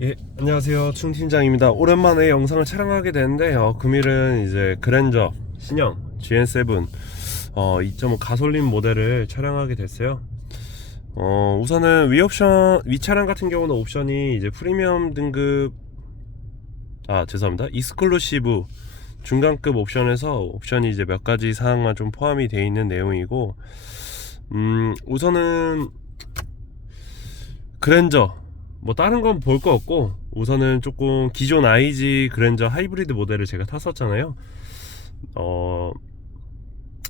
예, 안녕하세요. 충 팀장입니다. 오랜만에 영상을 촬영하게 되는데 금일은 이제 그랜저 신형 GN7 2.5 가솔린 모델을 촬영하게 됐어요. 우선은 위 차량 같은 경우는 옵션이 이제 프리미엄 등급, 죄송합니다. 익스클루시브 중간급 옵션에서 옵션이 이제 몇 가지 사항만 좀 포함이 되어 있는 내용이고, 우선은 그랜저 뭐 다른 건 볼 거 없고, 우선은 조금 기존 IG 그랜저 하이브리드 모델을 제가 탔었잖아요.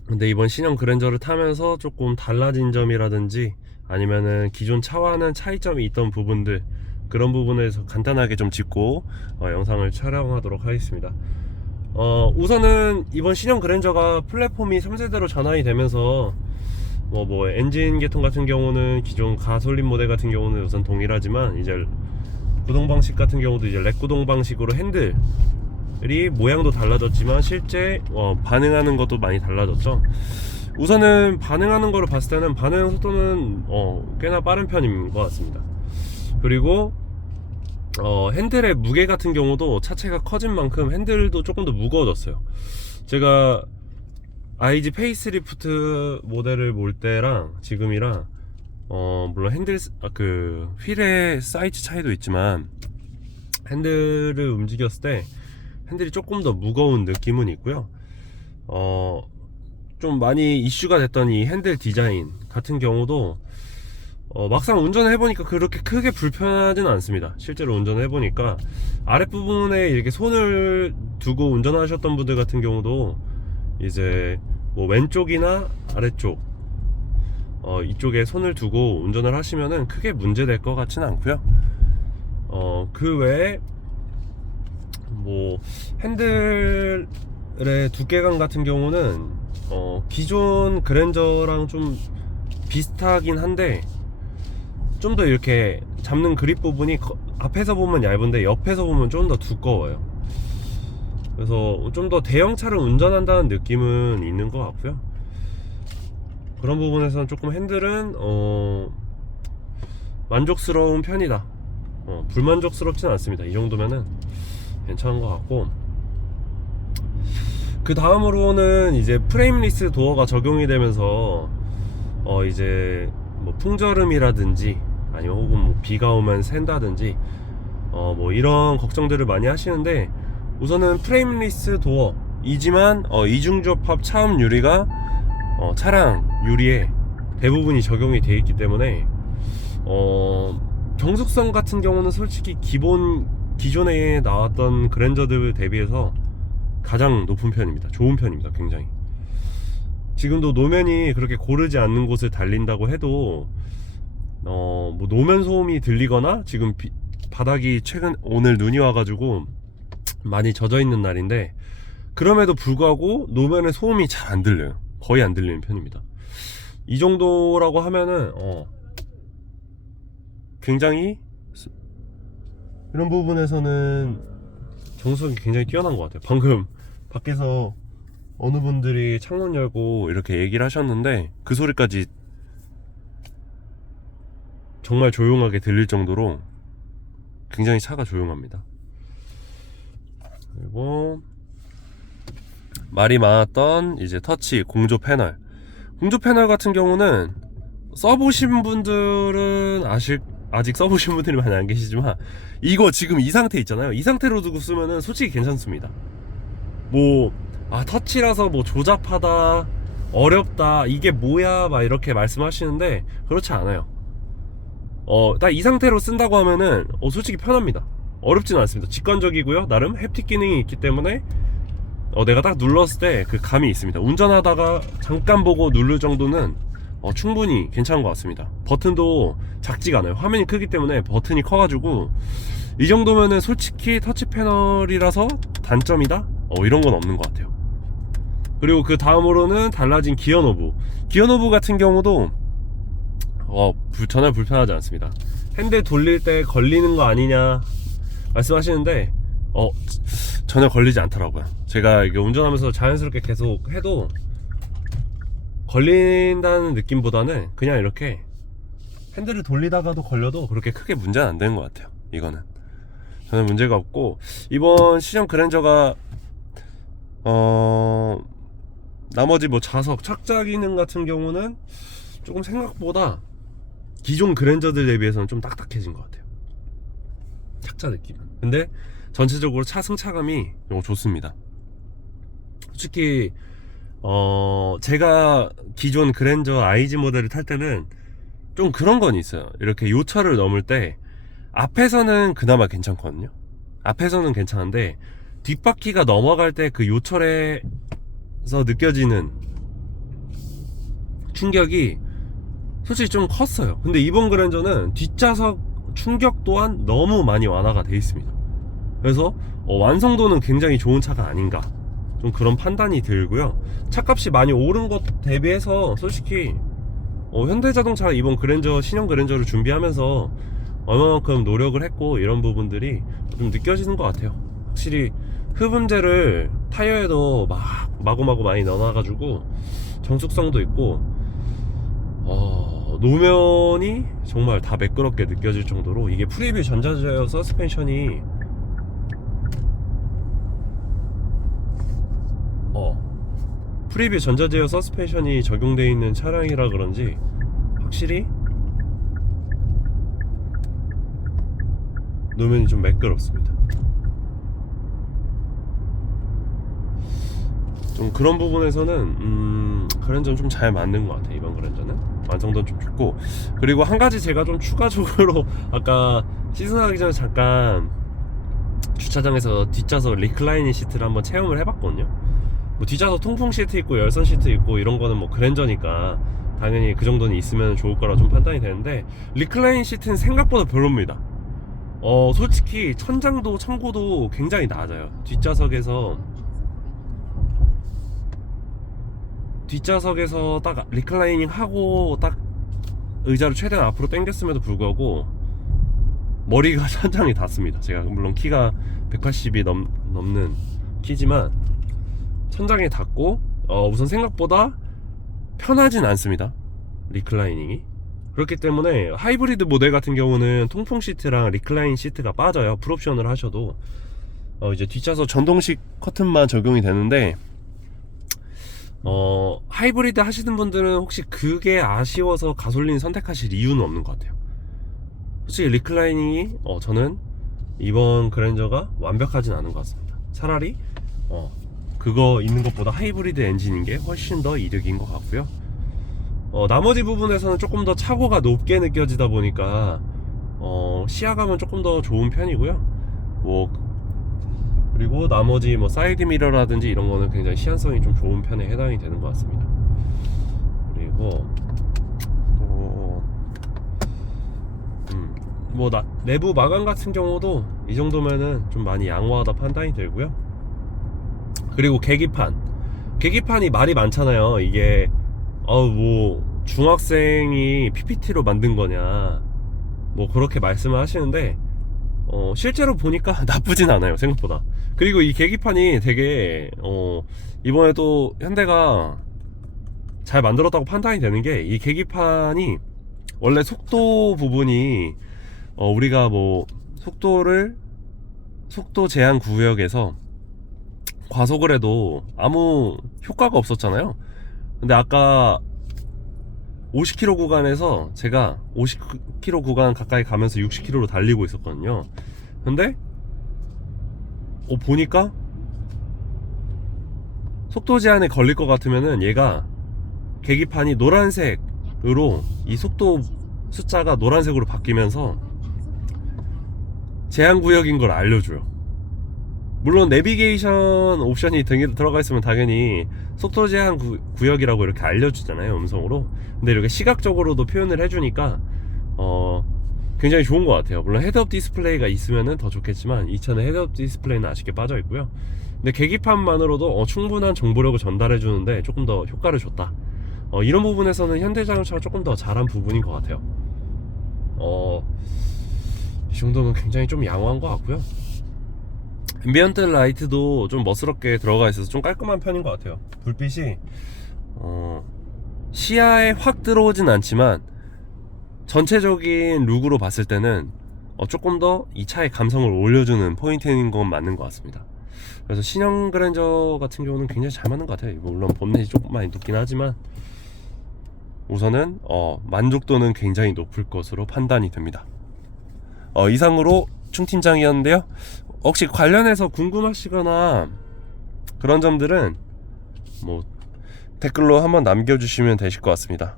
근데 이번 신형 그랜저를 타면서 조금 달라진 점이라든지 아니면은 기존 차와는 차이점이 있던 부분들, 그런 부분에서 간단하게 좀 짚고 영상을 촬영하도록 하겠습니다. 우선은 이번 신형 그랜저가 플랫폼이 3세대로 전환이 되면서 뭐 엔진 계통 같은 경우는 기존 가솔린 모델 같은 경우는 우선 동일하지만, 이제 구동 방식 같은 경우도 이제 렉 구동 방식으로 핸들이 모양도 달라졌지만 실제 반응하는 것도 많이 달라졌죠. 우선은 반응하는 거를 봤을 때는 반응 속도는 꽤나 빠른 편인 것 같습니다. 그리고 핸들의 무게 같은 경우도 차체가 커진 만큼 핸들도 조금 더 무거워졌어요. 제가 IG 페이스리프트 모델을 볼 때랑 지금이랑 물론 핸들 휠의 사이즈 차이도 있지만 핸들을 움직였을 때 핸들이 조금 더 무거운 느낌은 있고요. 좀 많이 이슈가 됐던 이 핸들 디자인 같은 경우도 막상 운전을 해보니까 그렇게 크게 불편하지는 않습니다. 실제로 운전을 해보니까 아랫부분에 이렇게 손을 두고 운전하셨던 분들 같은 경우도 이제 뭐 왼쪽이나 아래쪽 이쪽에 손을 두고 운전을 하시면은 크게 문제될 것 같지는 않고요. 그 외에 뭐 핸들의 두께감 같은 경우는 기존 그랜저랑 좀 비슷하긴 한데, 좀 더 이렇게 잡는 그립 부분이 앞에서 보면 얇은데 옆에서 보면 좀 더 두꺼워요. 그래서 좀 더 대형차를 운전한다는 느낌은 있는 것 같고요. 그런 부분에서는 조금 핸들은 만족스러운 편이다. 불만족스럽진 않습니다. 이 정도면은 괜찮은 것 같고, 그 다음으로는 이제 프레임리스 도어가 적용이 되면서 이제 뭐 풍절음이라든지 아니면 혹은 뭐 비가 오면 샌다든지 뭐 이런 걱정들을 많이 하시는데, 우선은 프레임리스 도어이지만 이중접합 차음 유리가 차량 유리에 대부분이 적용이 되어 있기 때문에 경숙성 같은 경우는 솔직히 기존에 나왔던 그랜저들 대비해서 가장 높은 편입니다. 좋은 편입니다. 굉장히. 지금도 노면이 그렇게 고르지 않는 곳을 달린다고 해도 뭐 노면 소음이 들리거나, 지금 바닥이 오늘 눈이 와가지고 많이 젖어 있는 날인데, 그럼에도 불구하고 노면에 소음이 잘 안 들려요. 거의 안 들리는 편입니다. 이 정도라고 하면은 굉장히 이런 부분에서는 정수성이 굉장히 뛰어난 것 같아요. 방금 밖에서 어느 분들이 창문 열고 이렇게 얘기를 하셨는데, 그 소리까지 정말 조용하게 들릴 정도로 굉장히 차가 조용합니다. 그리고 말이 많았던 이제 터치 공조 패널 같은 경우는 써보신 분들은 아직 써보신 분들이 많이 안 계시지만, 이거 지금 이 상태 있잖아요. 이 상태로 두고 쓰면은 솔직히 괜찮습니다. 뭐 터치라서 뭐 조잡하다, 어렵다, 이게 뭐야 막 이렇게 말씀하시는데, 그렇지 않아요. 딱 이 상태로 쓴다고 하면은 솔직히 편합니다. 어렵지는 않습니다. 직관적이고요. 나름 햅틱 기능이 있기 때문에 내가 딱 눌렀을 때 그 감이 있습니다. 운전하다가 잠깐 보고 누를 정도는 충분히 괜찮은 것 같습니다. 버튼도 작지가 않아요. 화면이 크기 때문에 버튼이 커가지고 이 정도면은 솔직히 터치 패널이라서 단점이다? 이런 건 없는 것 같아요. 그리고 그 다음으로는 달라진 기어 노브 같은 경우도 전혀 불편하지 않습니다. 핸들 돌릴 때 걸리는 거 아니냐 말씀하시는데 전혀 걸리지 않더라고요. 제가 이게 운전하면서 자연스럽게 계속 해도 걸린다는 느낌보다는 그냥 이렇게 핸들을 돌리다가도 걸려도 그렇게 크게 문제는 안 되는 것 같아요. 이거는 전혀 문제가 없고, 이번 시장 그랜저가 나머지 뭐 좌석, 착자 기능 같은 경우는 조금 생각보다 기존 그랜저들 대비해서는 좀 딱딱해진 것 같아요, 착자 느낌은. 근데 전체적으로 차 승차감이 좋습니다. 솔직히 제가 기존 그랜저 IG 모델을 탈 때는 좀 그런 건 있어요. 이렇게 요철을 넘을 때 앞에서는 그나마 괜찮거든요. 앞에서는 괜찮은데 뒷바퀴가 넘어갈 때 그 요철에서 느껴지는 충격이 솔직히 좀 컸어요. 근데 이번 그랜저는 뒷좌석 충격 또한 너무 많이 완화가 돼 있습니다. 그래서 완성도는 굉장히 좋은 차가 아닌가, 좀 그런 판단이 들고요. 차값이 많이 오른 것 대비해서 솔직히 현대자동차 이번 그랜저, 신형 그랜저를 준비하면서 얼마만큼 노력을 했고 이런 부분들이 좀 느껴지는 것 같아요. 확실히 흡음재를 타이어에도 마구마구 많이 넣어놔가지고 정숙성도 있고, 노면이 정말 다 매끄럽게 느껴질 정도로, 이게 프리뷰 전자제어 서스펜션이 프리뷰 전자제어 서스펜션이 적용되어 있는 차량이라 그런지 확실히 노면이 좀 매끄럽습니다. 좀 그런 부분에서는 그랜저는 좀 잘 맞는 것 같아요. 이번 그랜저는 완성도는 좀 좋고, 그리고 한 가지 제가 좀 추가적으로 아까 시승하기 전에 잠깐 주차장에서 뒷좌석 리클라이닝 시트를 한번 체험을 해봤거든요. 뭐 뒷좌석 통풍 시트 있고 열선 시트 있고 이런 거는 뭐 그랜저니까 당연히 그 정도는 있으면 좋을 거라 좀 판단이 되는데, 리클라이닝 시트는 생각보다 별로입니다. 솔직히 천장도 청고도 굉장히 낮아요. 뒷좌석에서 딱 리클라이닝 하고 딱 의자를 최대한 앞으로 당겼음에도 불구하고 머리가 천장에 닿습니다. 제가 물론 키가 180이 넘는 키지만 천장에 닿고 우선 생각보다 편하진 않습니다, 리클라이닝이. 그렇기 때문에 하이브리드 모델 같은 경우는 통풍 시트랑 리클라이닝 시트가 빠져요. 풀옵션을 하셔도 이제 뒷좌석 전동식 커튼만 적용이 되는데, 하이브리드 하시는 분들은 혹시 그게 아쉬워서 가솔린 선택하실 이유는 없는 것 같아요. 솔직히 리클라이닝이 저는 이번 그랜저가 완벽하진 않은 것 같습니다. 차라리 그거 있는 것보다 하이브리드 엔진인 게 훨씬 더 이득인 것 같고요. 나머지 부분에서는 조금 더 차고가 높게 느껴지다 보니까 시야감은 조금 더 좋은 편이고요. 그리고 나머지 뭐 사이드 미러라든지 이런 거는 굉장히 시안성이 좀 좋은 편에 해당이 되는 것 같습니다. 그리고 내부 마감 같은 경우도 이 정도면은 좀 많이 양호하다 판단이 들고요. 그리고 계기판이 말이 많잖아요. 이게 뭐 중학생이 PPT로 만든 거냐, 뭐 그렇게 말씀을 하시는데 실제로 보니까 나쁘진 않아요, 생각보다. 그리고 이 계기판이 되게 이번에 또 현대가 잘 만들었다고 판단이 되는 게, 이 계기판이 원래 속도 부분이 우리가 뭐 속도 제한 구역에서 과속을 해도 아무 효과가 없었잖아요. 근데 아까 50km 구간에서 제가 50km 구간 가까이 가면서 60km로 달리고 있었거든요. 근데 보니까 속도 제한에 걸릴 것 같으면은 얘가 계기판이 노란색으로, 이 속도 숫자가 노란색으로 바뀌면서 제한구역인 걸 알려줘요. 물론 내비게이션 옵션이 들어가 있으면 당연히 속도 제한 구역이라고 이렇게 알려주잖아요, 음성으로. 근데 이렇게 시각적으로도 표현을 해주니까 굉장히 좋은 것 같아요. 물론 헤드업 디스플레이가 있으면 더 좋겠지만 이 차는 헤드업 디스플레이는 아쉽게 빠져 있고요. 근데 계기판만으로도 충분한 정보력을 전달해 주는데 조금 더 효과를 줬다, 이런 부분에서는 현대자동차가 조금 더 잘한 부분인 것 같아요. 이 정도는 굉장히 좀 양호한 것 같고요. 앰비언트 라이트도 좀 멋스럽게 들어가 있어서 좀 깔끔한 편인 것 같아요. 불빛이 시야에 확 들어오진 않지만 전체적인 룩으로 봤을 때는 조금 더 이 차의 감성을 올려주는 포인트인 건 맞는 것 같습니다. 그래서 신형 그랜저 같은 경우는 굉장히 잘 맞는 것 같아요. 물론 범넷이 조금 많이 높긴 하지만 우선은 만족도는 굉장히 높을 것으로 판단이 됩니다. 이상으로 충 팀장이었는데요. 혹시 관련해서 궁금하시거나 그런 점들은 뭐 댓글로 한번 남겨주시면 되실 것 같습니다.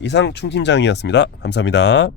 이상 충 팀장이었습니다. 감사합니다.